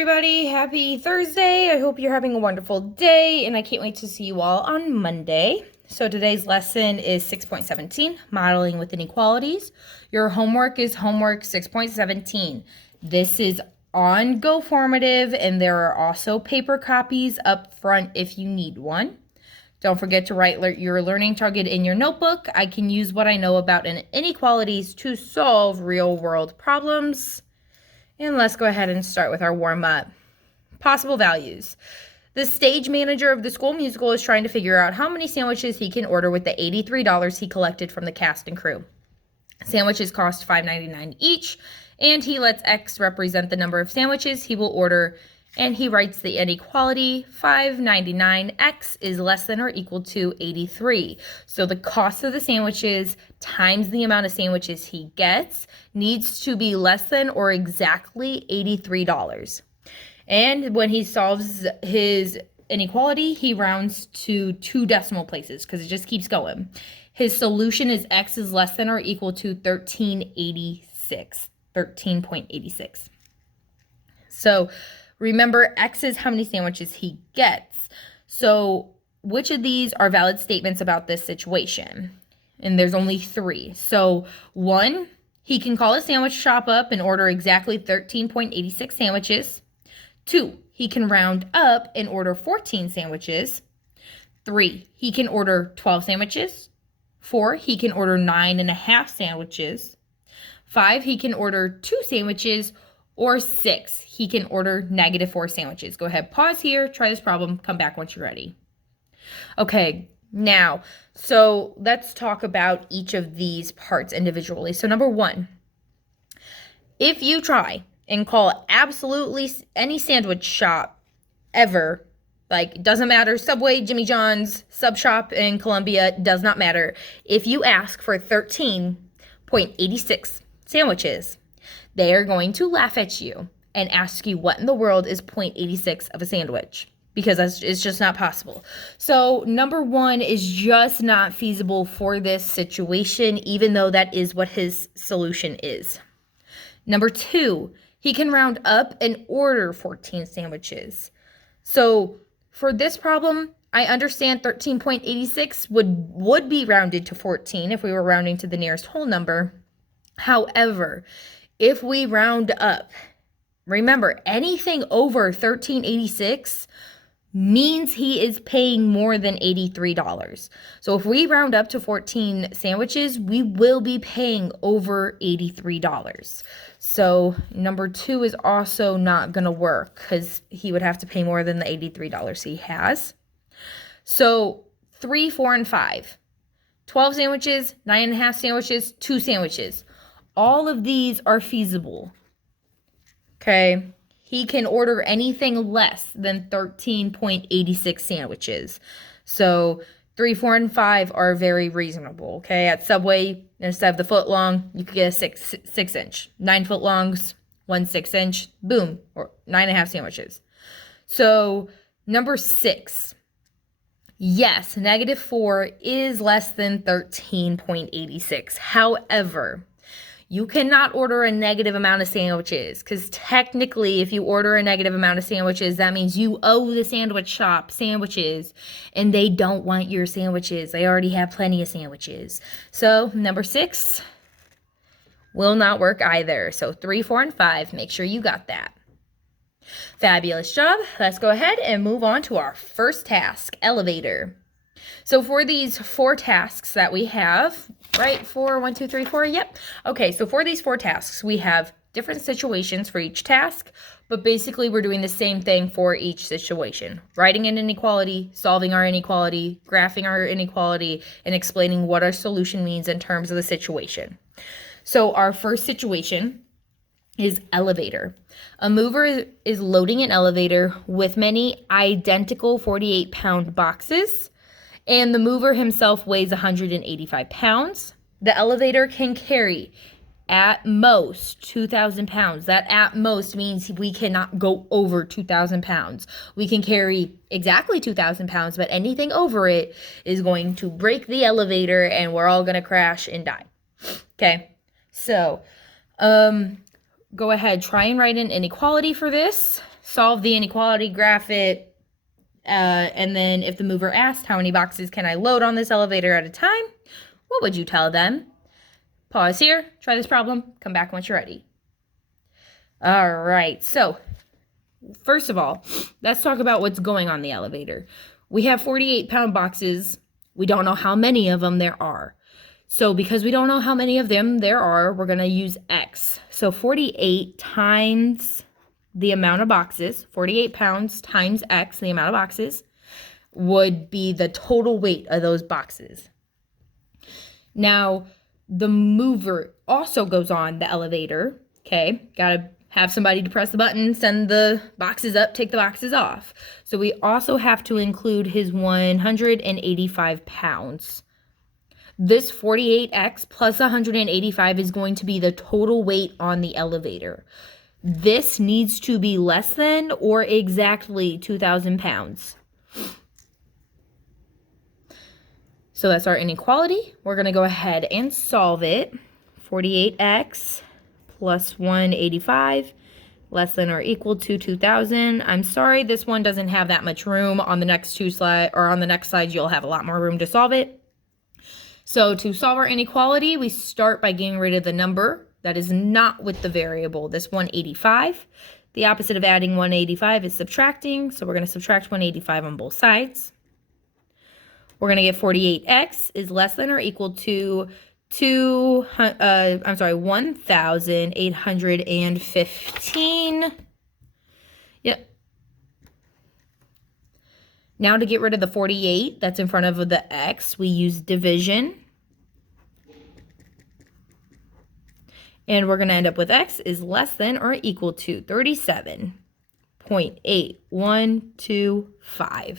everybody. Happy Thursday. I hope you're having a wonderful day, and I can't wait to see you all on Monday. So today's lesson is 6.17, Modeling with Inequalities. Your homework is homework 6.17. This is on GoFormative, and there are also paper copies up front if you need one. Don't forget to write your learning target in your notebook. I can use what I know about inequalities to solve real-world problems. And let's go ahead and start with our warm-up. Possible values. The stage manager of the school musical is trying to figure out how many sandwiches he can order with the $83 he collected from the cast and crew. Sandwiches cost $5.99 each, and he lets X represent the number of sandwiches he will order, and he writes the inequality, $5.99, X is less than or equal to 83. So the cost of the sandwiches times the amount of sandwiches he gets needs to be less than or exactly $83. And when he solves his inequality, he rounds to 2 decimal places because it just keeps going. His solution is X is less than or equal to 13.86. So remember, X is how many sandwiches he gets. So which of these are valid statements about this situation? And there's only 3. So 1, he can call a sandwich shop up and order exactly 13.86 sandwiches. 2, he can round up and order 14 sandwiches. 3, he can order 12 sandwiches. 4, he can order 9.5 sandwiches. 5, he can order 2 sandwiches. Or 6, he can order -4 sandwiches. Go ahead, pause here, try this problem, come back once you're ready. Okay, now, so let's talk about each of these parts individually. So number 1, if you try and call absolutely any sandwich shop ever, like it doesn't matter, Subway, Jimmy John's, Sub Shop in Columbia, does not matter. If you ask for 13.86 sandwiches, they are going to laugh at you and ask you what in the world is 0.86 of a sandwich, because it's just not possible. So number 1 is just not feasible for this situation, even though that is what his solution is. Number 2, he can round up and order 14 sandwiches. So for this problem, I understand 13.86 would be rounded to 14 if we were rounding to the nearest whole number. However, if we round up, remember, anything over 13.86 means he is paying more than $83. So if we round up to 14 sandwiches, we will be paying over $83. So number 2 is also not going to work because he would have to pay more than the $83 he has. So 3, 4, and 5. 12 sandwiches, 9.5 sandwiches, 2 sandwiches. All of these are feasible, okay? He can order anything less than 13.86 sandwiches. So 3, 4, and 5 are very reasonable, okay? At Subway, instead of the foot long, you could get a 6 inch. 9 foot longs, 1 6 inch, boom, or 9.5 sandwiches. So number 6, yes, -4 is less than 13.86. However, you cannot order a negative amount of sandwiches because technically if you order a negative amount of sandwiches, that means you owe the sandwich shop sandwiches and they don't want your sandwiches. They already have plenty of sandwiches. So number 6 will not work either. So 3, 4, and 5, make sure you got that. Fabulous job. Let's go ahead and move on to our first task, elevator. So for these 4 tasks that we have, right, 4, 1, 2, 3, 4, yep. Okay, so for these 4 tasks, we have different situations for each task, but basically we're doing the same thing for each situation. Writing an inequality, solving our inequality, graphing our inequality, and explaining what our solution means in terms of the situation. So our first situation is elevator. A mover is loading an elevator with many identical 48-pound boxes, and the mover himself weighs 185 pounds. The elevator can carry at most 2,000 pounds. That at most means we cannot go over 2,000 pounds. We can carry exactly 2,000 pounds, but anything over it is going to break the elevator and we're all going to crash and die. Okay, so go ahead, try and write an inequality for this. solve the inequality, graph it, and then if the mover asked how many boxes can I load on this elevator at a time, what would you tell them? Pause here, try this problem, come back once you're ready. All right, so first of all, let's talk about what's going on the elevator. We have 48-pound boxes. We don't know how many of them there are. So because we don't know how many of them there are, we're going to use X. So 48 times the amount of boxes, 48 pounds times X, the amount of boxes, would be the total weight of those boxes. Now, the mover also goes on the elevator, okay? Gotta have somebody to press the button, send the boxes up, take the boxes off. So we also have to include his 185 pounds. This 48X plus 185 is going to be the total weight on the elevator. This needs to be less than or exactly 2,000 pounds. So that's our inequality. We're going to go ahead and solve it. 48X plus 185 less than or equal to 2,000. I'm sorry, this one doesn't have that much room. On the next on the next slide, you'll have a lot more room to solve it. So to solve our inequality, we start by getting rid of the number that is not with the variable, this 185. The opposite of adding 185 is subtracting, so we're going to subtract 185 on both sides. We're going to get 48X is less than or equal to 1,815. Yep. Now to get rid of the 48 that's in front of the X, we use division. And we're going to end up with X is less than or equal to 37.8125.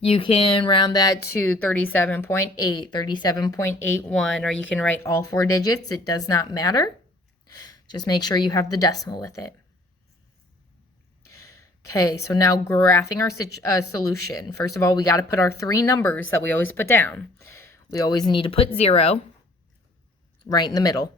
You can round that to 37.8, 37.81, or you can write all 4 digits. It does not matter. Just make sure you have the decimal with it. Okay, so now graphing our solution. First of all, we got to put our 3 numbers that we always put down. We always need to put 0 right in the middle.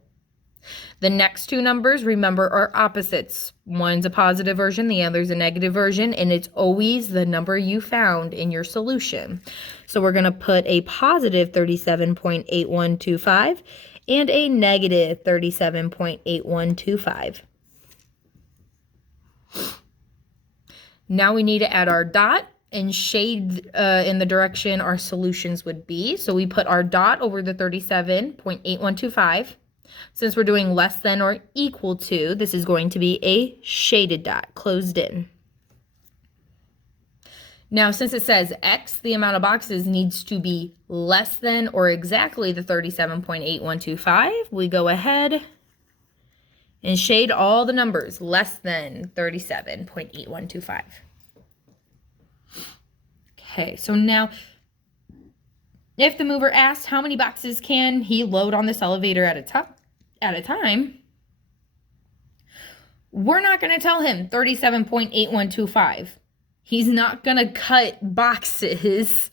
The next 2 numbers, remember, are opposites. One's a positive version, the other's a negative version, and it's always the number you found in your solution. So we're going to put a positive 37.8125 and a negative 37.8125. Now we need to add our dot and shade in the direction our solutions would be. So we put our dot over the 37.8125. Since we're doing less than or equal to, this is going to be a shaded dot, closed in. Now, since it says X, the amount of boxes needs to be less than or exactly the 37.8125, we go ahead and shade all the numbers less than 37.8125. Okay, so now, if the mover asked how many boxes can he load on this elevator at a time, we're not going to tell him 37.8125. He's not going to cut boxes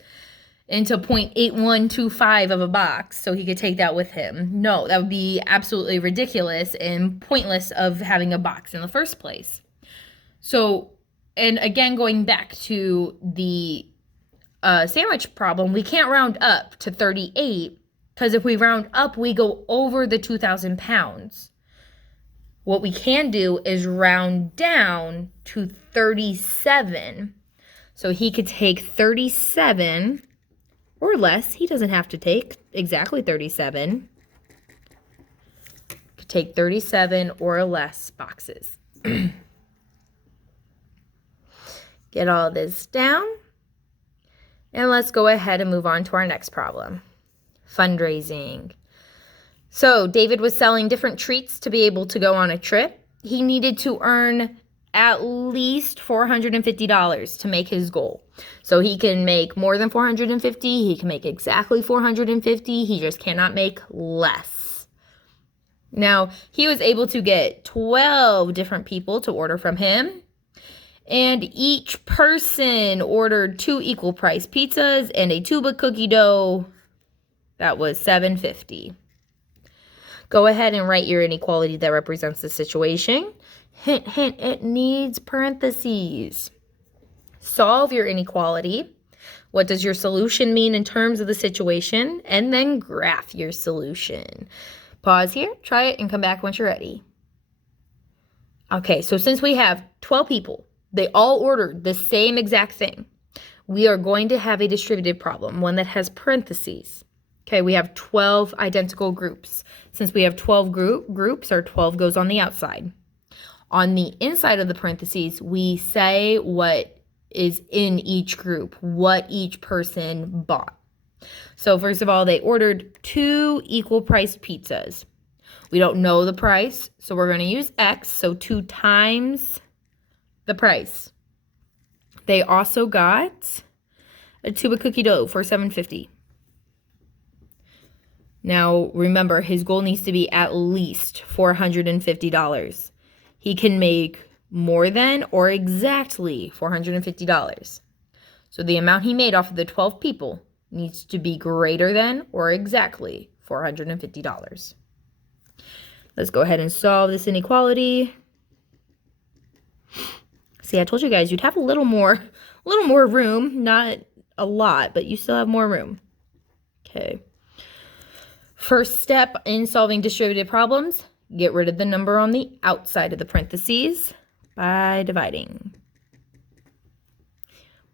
into 0.8125 of a box so he could take that with him. No, that would be absolutely ridiculous and pointless of having a box in the first place. So, and again, going back to the sandwich problem, we can't round up to 38 because if we round up, we go over the 2,000 pounds. What we can do is round down to 37. So he could take 37 or less. He doesn't have to take exactly 37. Could take 37 or less boxes. Get all this down. And let's go ahead and move on to our next problem. Fundraising. So David was selling different treats to be able to go on a trip. He needed to earn at least $450 to make his goal. So he can make more than $450. He can make exactly $450. He just cannot make less. Now, he was able to get 12 different people to order from him. And each person ordered 2 equal price pizzas and a tube of cookie dough. That was $7.50. Go ahead and write your inequality that represents the situation. Hint, hint, it needs parentheses. Solve your inequality. What does your solution mean in terms of the situation? And then graph your solution. Pause here, try it, and come back once you're ready. Okay, so since we have 12 people, they all ordered the same exact thing, we are going to have a distributed problem, one that has parentheses. Okay, we have 12 identical groups. Since we have 12 groups, our 12 goes on the outside. On the inside of the parentheses, we say what is in each group, what each person bought. So first of all, they ordered 2 equal priced pizzas. We don't know the price, so we're going to use X, so 2 times the price. They also got a tube of cookie dough for $7.50. Now, remember, his goal needs to be at least $450. He can make more than or exactly $450. So the amount he made off of the 12 people needs to be greater than or exactly $450. Let's go ahead and solve this inequality. See, I told you guys you'd have a little more room, not a lot, but you still have more room. Okay. First step in solving distributed problems, get rid of the number on the outside of the parentheses by dividing.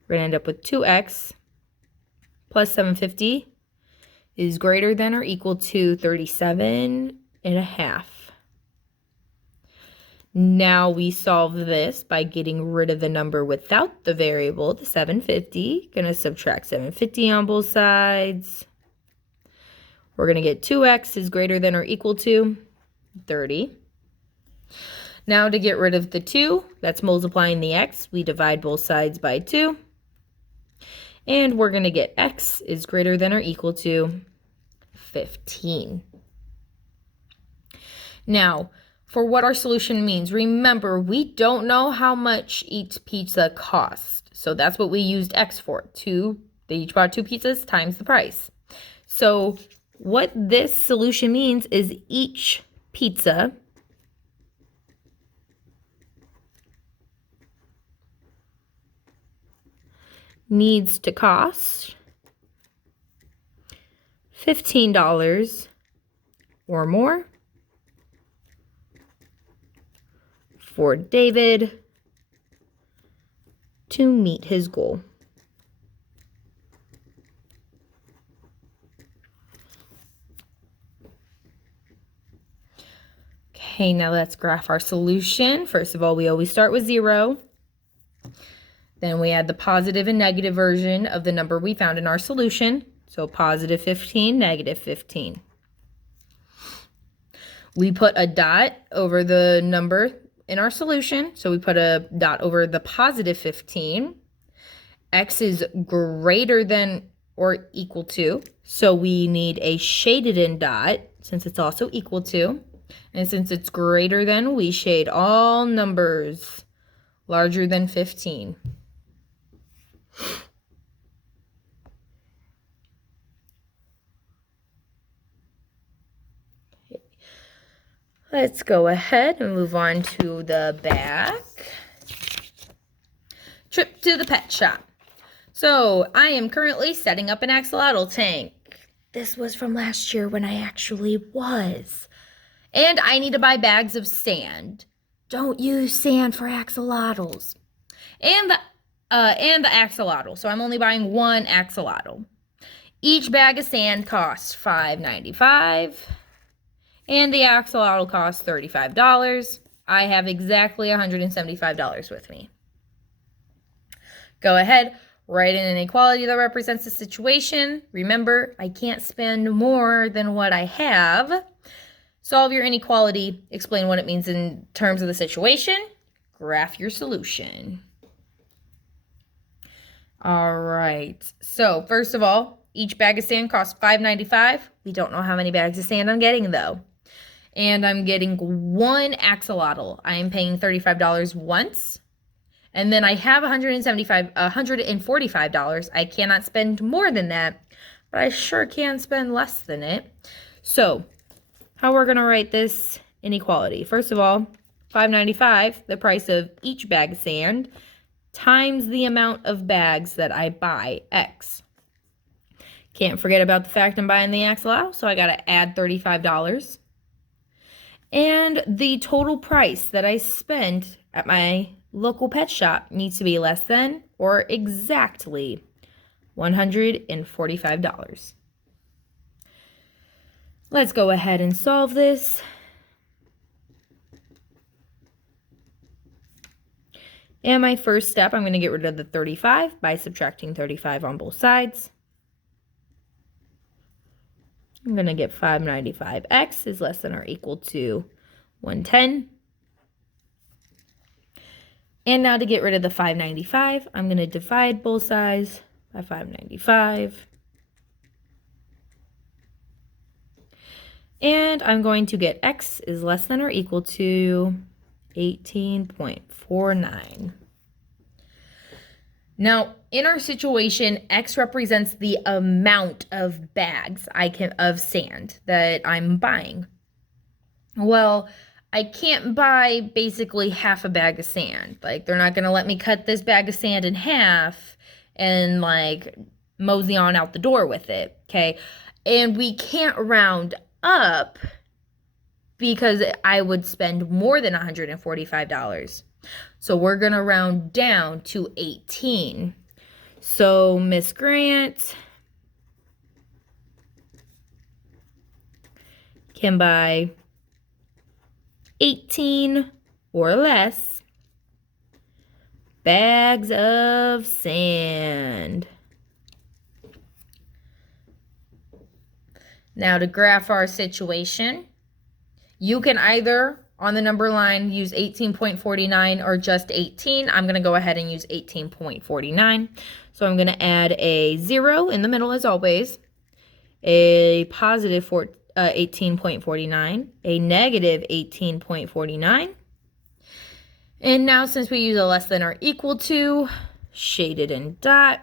We're going to end up with 2x plus 750 is greater than or equal to 37.5. Now we solve this by getting rid of the number without the variable, the 750. Going to subtract 750 on both sides. We're going to get 2x is greater than or equal to 30. Now to get rid of the 2, that's multiplying the x. We divide both sides by 2. And we're going to get x is greater than or equal to 15. Now, for what our solution means, remember, we don't know how much each pizza cost. So that's what we used x for. They each bought 2 pizzas times the price. So what this solution means is each pizza needs to cost $15 or more for David to meet his goal. Okay, now let's graph our solution. First of all, we always start with 0. Then we add the positive and negative version of the number we found in our solution. So positive 15, negative 15. We put a dot over the number in our solution. So we put a dot over the positive 15. X is greater than or equal to. So we need a shaded in dot since it's also equal to. And since it's greater than, we shade all numbers larger than 15. Let's go ahead and move on to the back. Trip to the pet shop. So I am currently setting up an axolotl tank. This was from last year when I actually was. And I need to buy bags of sand. Don't use sand for axolotls. And the axolotl. So I'm only buying 1 axolotl. Each bag of sand costs $5.95. And the axolotl costs $35. I have exactly $175 with me. Go ahead, write in an inequality that represents the situation. Remember, I can't spend more than what I have. Solve your inequality, explain what it means in terms of the situation, graph your solution. All right, so first of all, each bag of sand costs $5.95. We don't know how many bags of sand I'm getting though. And I'm getting 1 axolotl. I am paying $35 once. And then I have $145. I cannot spend more than that, but I sure can spend less than it. So how we're going to write this inequality. First of all, $5.95, the price of each bag of sand, times the amount of bags that I buy, X. Can't forget about the fact I'm buying the axle out, so I got to add $35. And the total price that I spend at my local pet shop needs to be less than or exactly $145. Let's go ahead and solve this. And my first step, I'm going to get rid of the 35 by subtracting 35 on both sides. I'm going to get 595x is less than or equal to 110. And now to get rid of the 595, I'm going to divide both sides by 595. And I'm going to get x is less than or equal to 18.49. Now, in our situation, X represents the amount of bags of sand that I'm buying. Well, I can't buy basically half a bag of sand. Like, they're not going to let me cut this bag of sand in half and, like, mosey on out the door with it, okay? And we can't round up because I would spend more than $145. So we're going to round down to 18. So Miss Grant can buy 18 or less bags of sand. Now to graph our situation, you can either on the number line use 18.49 or just 18. I'm going to go ahead and use 18.49. So I'm going to add a 0 in the middle as always, a positive 18.49, a negative 18.49. And now since we use a less than or equal to, shaded in dot,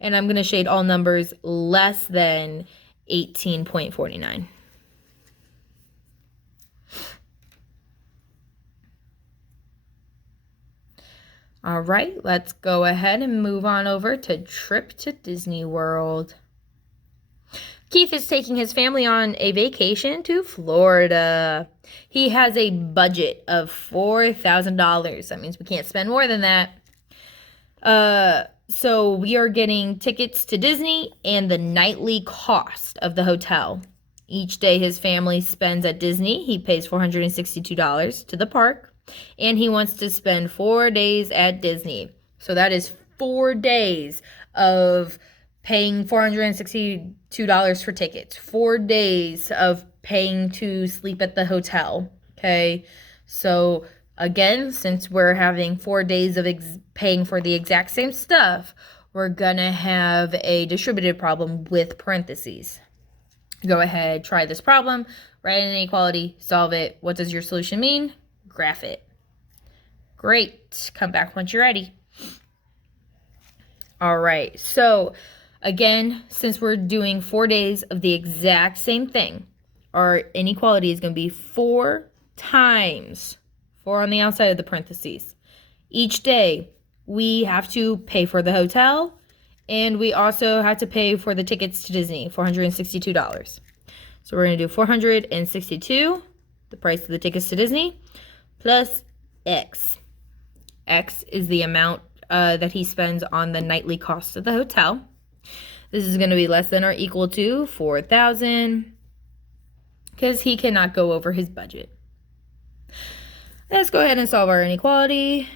and I'm going to shade all numbers less than 18.49. All right, let's go ahead and move on over to trip to Disney World. Keith is taking his family on a vacation to Florida. He has a budget of $4,000. That means we can't spend more than that. So we are getting tickets to Disney and the nightly cost of the hotel. Each day his family spends at Disney, he pays $462 to the park. And he wants to spend 4 days at Disney. So that is 4 days of paying $462 for tickets. 4 days of paying to sleep at the hotel. Okay. So again, since we're having 4 days of paying for the exact same stuff, we're going to have a distributive problem with parentheses. Go ahead, try this problem, write an inequality, solve it. What does your solution mean? Graph it. Great. Come back once you're ready. All right. So again, since we're doing 4 days of the exact same thing, our inequality is going to be 4 times 4 on the outside of the parentheses. Each day we have to pay for the hotel and we also have to pay for the tickets to Disney, $462. So we're going to do 462, the price of the tickets to Disney, plus X. X is the amount that he spends on the nightly cost of the hotel. This is going to be less than or equal to 4,000 because he cannot go over his budget. Let's go ahead and solve our inequality.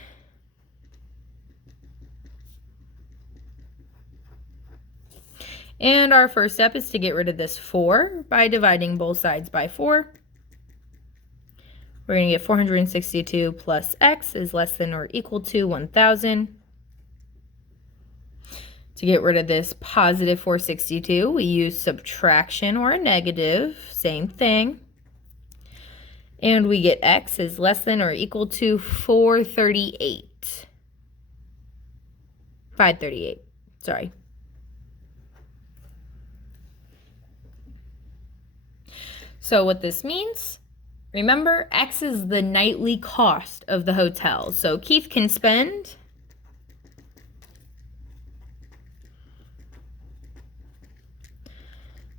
And our first step is to get rid of this 4 by dividing both sides by 4. We're going to get 462 plus x is less than or equal to 1,000. To get rid of this positive 462, we use subtraction or a negative, same thing. And we get x is less than or equal to 438. 538, sorry. So what this means Remember, X is the nightly cost of the hotel. So Keith can spend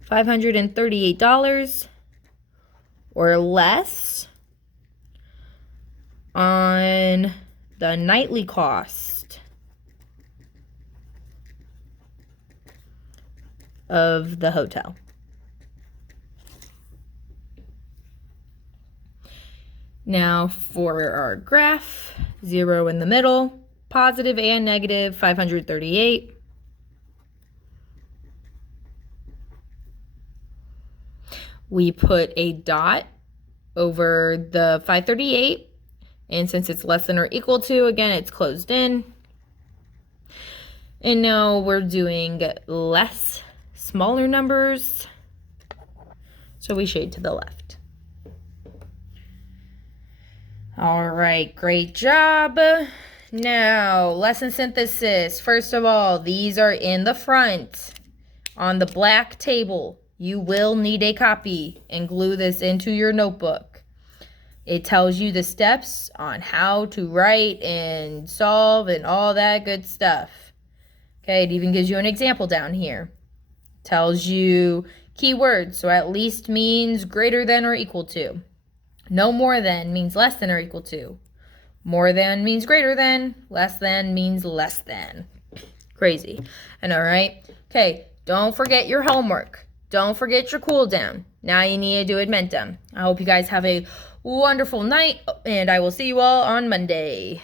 $538 or less on the nightly cost of the hotel. Now for our graph, 0 in the middle, positive and negative, 538. We put a dot over the 538, and since it's less than or equal to, again, it's closed in. And now we're doing less, smaller numbers, so we shade to the left. All right, great job. Now, lesson synthesis. First of all, these are in the front on the black table. You will need a copy and glue this into your notebook. It tells you the steps on how to write and solve and all that good stuff. Okay, it even gives you an example down here. Tells you keywords, so at least means greater than or equal to. No more than means less than or equal to. More than means greater than. Less than means less than. Crazy. I know, right? Okay, don't forget your homework. Don't forget your cool down. Now you need to do Edmentum. I hope you guys have a wonderful night, and I will see you all on Monday.